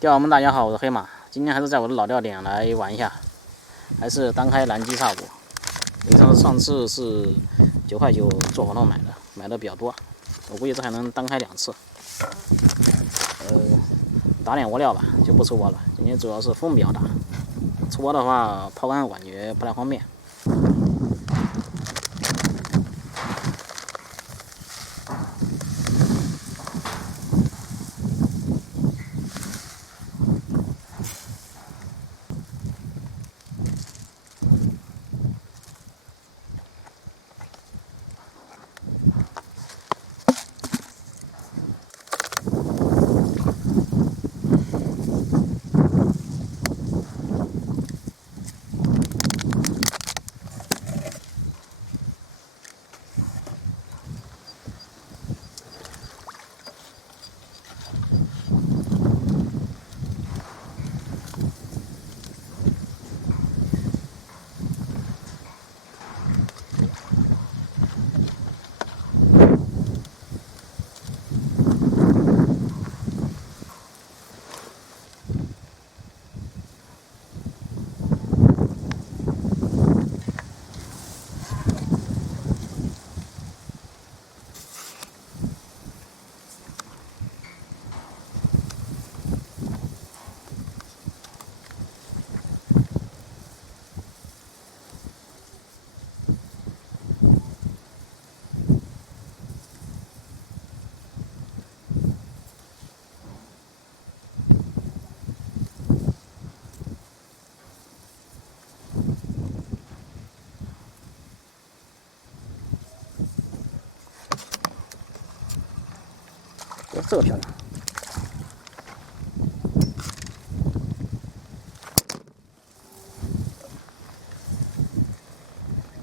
钓友们大家好，我是黑马，今天还是在我的老钓点来玩一下，还是单开蓝基叉骨。上次是9.9块做活动买的比较多，我估计这还能单开2次。打点窝料吧，就不出窝了。今天主要是风比较大，出窝的话抛竿感觉不太方便。这个漂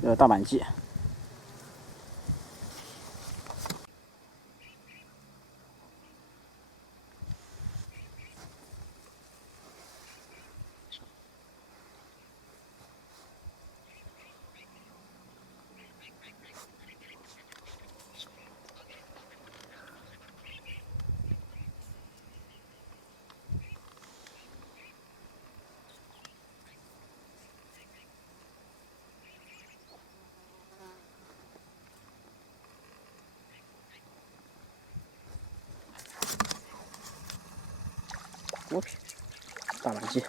亮，大板鲫。OK， 大板鲫。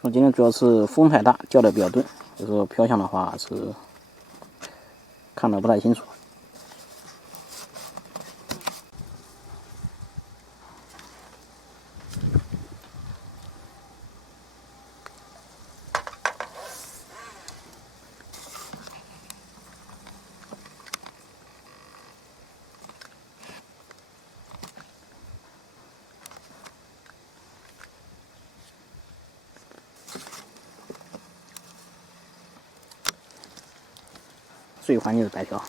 我今天主要是风太大，钓的比较钝，有时候漂向的话是看得不太清楚。最环境是白条。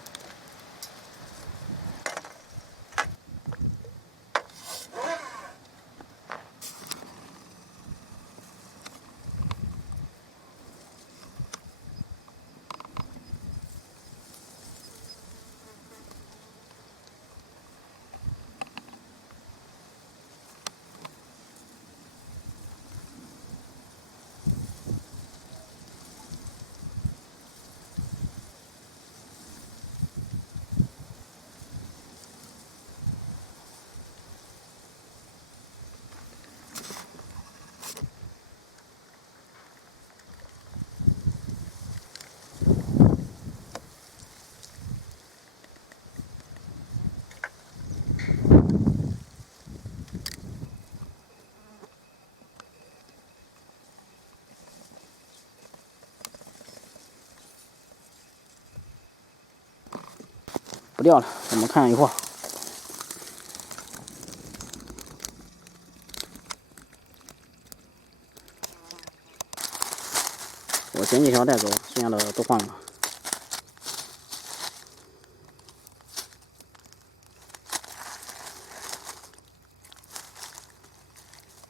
不钓了，我们看一会儿。我捡几条带走，剩下的都换了。